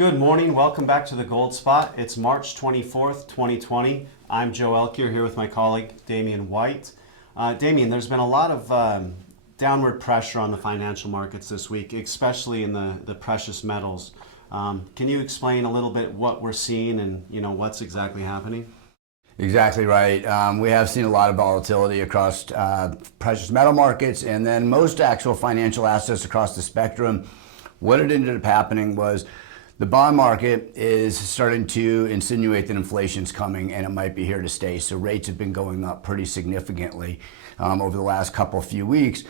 Good morning. Welcome back to the Gold Spot. It's March 24th, 2020. I'm Joe Elkjer here with my colleague, Damian White. Damian, there's been a lot of downward pressure on the financial markets this week, especially in the precious metals. Can you explain a little bit what we're seeing and what's exactly happening? Exactly right. We have seen a lot of volatility across precious metal markets and then most actual financial assets across the spectrum. What it ended up happening was the bond market is starting to insinuate that inflation's coming and it might be here to stay. So rates have been going up pretty significantly over the last few weeks,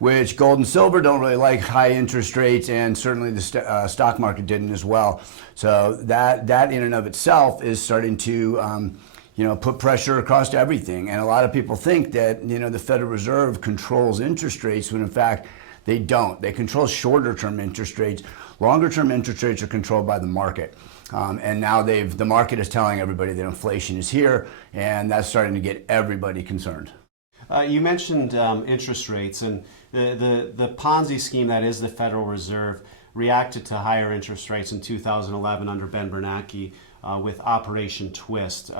which gold and silver don't really like high interest rates, and certainly the stock market didn't as well. So that in and of itself is starting to put pressure across to everything. And a lot of people think that the Federal Reserve controls interest rates when in fact they don't. They control shorter term interest rates. Longer term interest rates are controlled by the market. And now the market is telling everybody that inflation is here, and that's starting to get everybody concerned. You mentioned interest rates, and the Ponzi scheme that is the Federal Reserve reacted to higher interest rates in 2011 under Ben Bernanke with Operation Twist.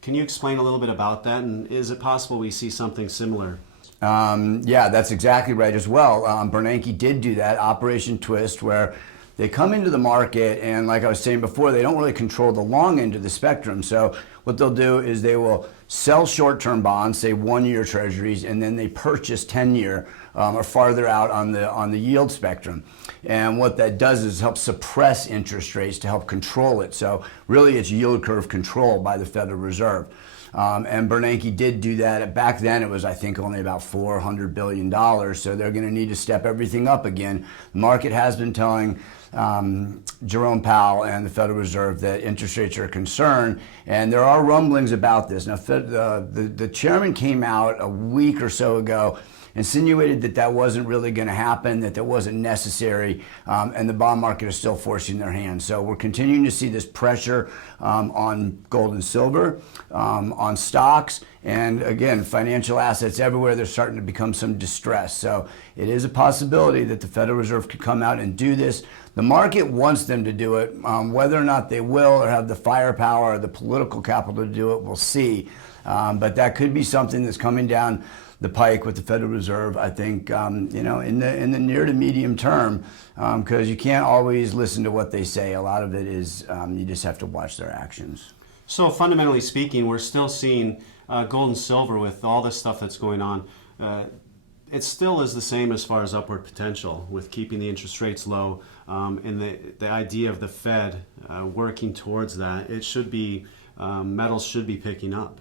Can you explain a little bit about that, and is it possible we see something similar? Yeah, that's exactly right as well. Bernanke did do that, Operation Twist, where they come into the market and, like I was saying before, they don't really control the long end of the spectrum. So what they'll do is they will sell short-term bonds, say 1-year treasuries, and then they purchase 10-year or farther out on the yield spectrum. And what that does is help suppress interest rates to help control it. So really it's yield curve control by the Federal Reserve. And Bernanke did do that. Back then it was, I think, only about $400 billion. So they're going to need to step everything up again. The market has been telling Jerome Powell and the Federal Reserve that interest rates are a concern, and there are rumblings about this. Now, the chairman came out a week or so ago, insinuated that that wasn't really going to happen, that wasn't necessary, and the bond market is still forcing their hand. So we're continuing to see this pressure on gold and silver, on stocks, and again, financial assets everywhere. There's starting to become some distress. So it is a possibility that the Federal Reserve could come out and do this. The market wants them to do it. Whether or not they will or have the firepower or the political capital to do it, we'll see. But that could be something that's coming down the pike with the Federal Reserve, I think, in the near to medium term, because you can't always listen to what they say. A lot of it is you just have to watch their actions. So fundamentally speaking, we're still seeing gold and silver with all this stuff that's going on. It still is the same as far as upward potential with keeping the interest rates low, and the idea of the Fed working towards that. It should be, metals should be picking up.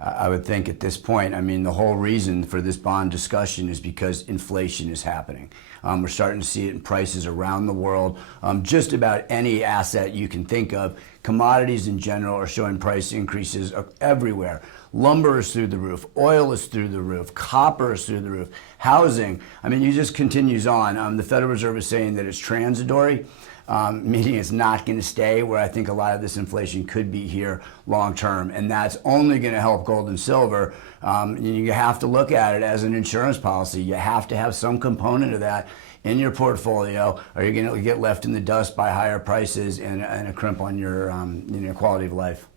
I would think at this point, I mean, the whole reason for this bond discussion is because inflation is happening. We're starting to see it in prices around the world. Just about any asset you can think of, commodities in general are showing price increases everywhere. Lumber is through the roof, oil is through the roof, copper is through the roof, housing. I mean, it just continues on. The Federal Reserve is saying that it's transitory. Meaning it's not going to stay, where I think a lot of this inflation could be here long term, and that's only going to help gold and silver. You have to look at it as an insurance policy. You have to have some component of that in your portfolio, or you're going to get left in the dust by higher prices and a crimp on your quality of life.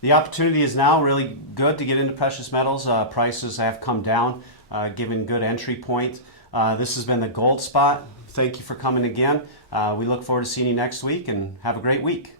The opportunity is now really good to get into precious metals. Prices have come down, given good entry point. This has been the Gold Spot. Thank you for coming again. We look forward to seeing you next week, and have a great week.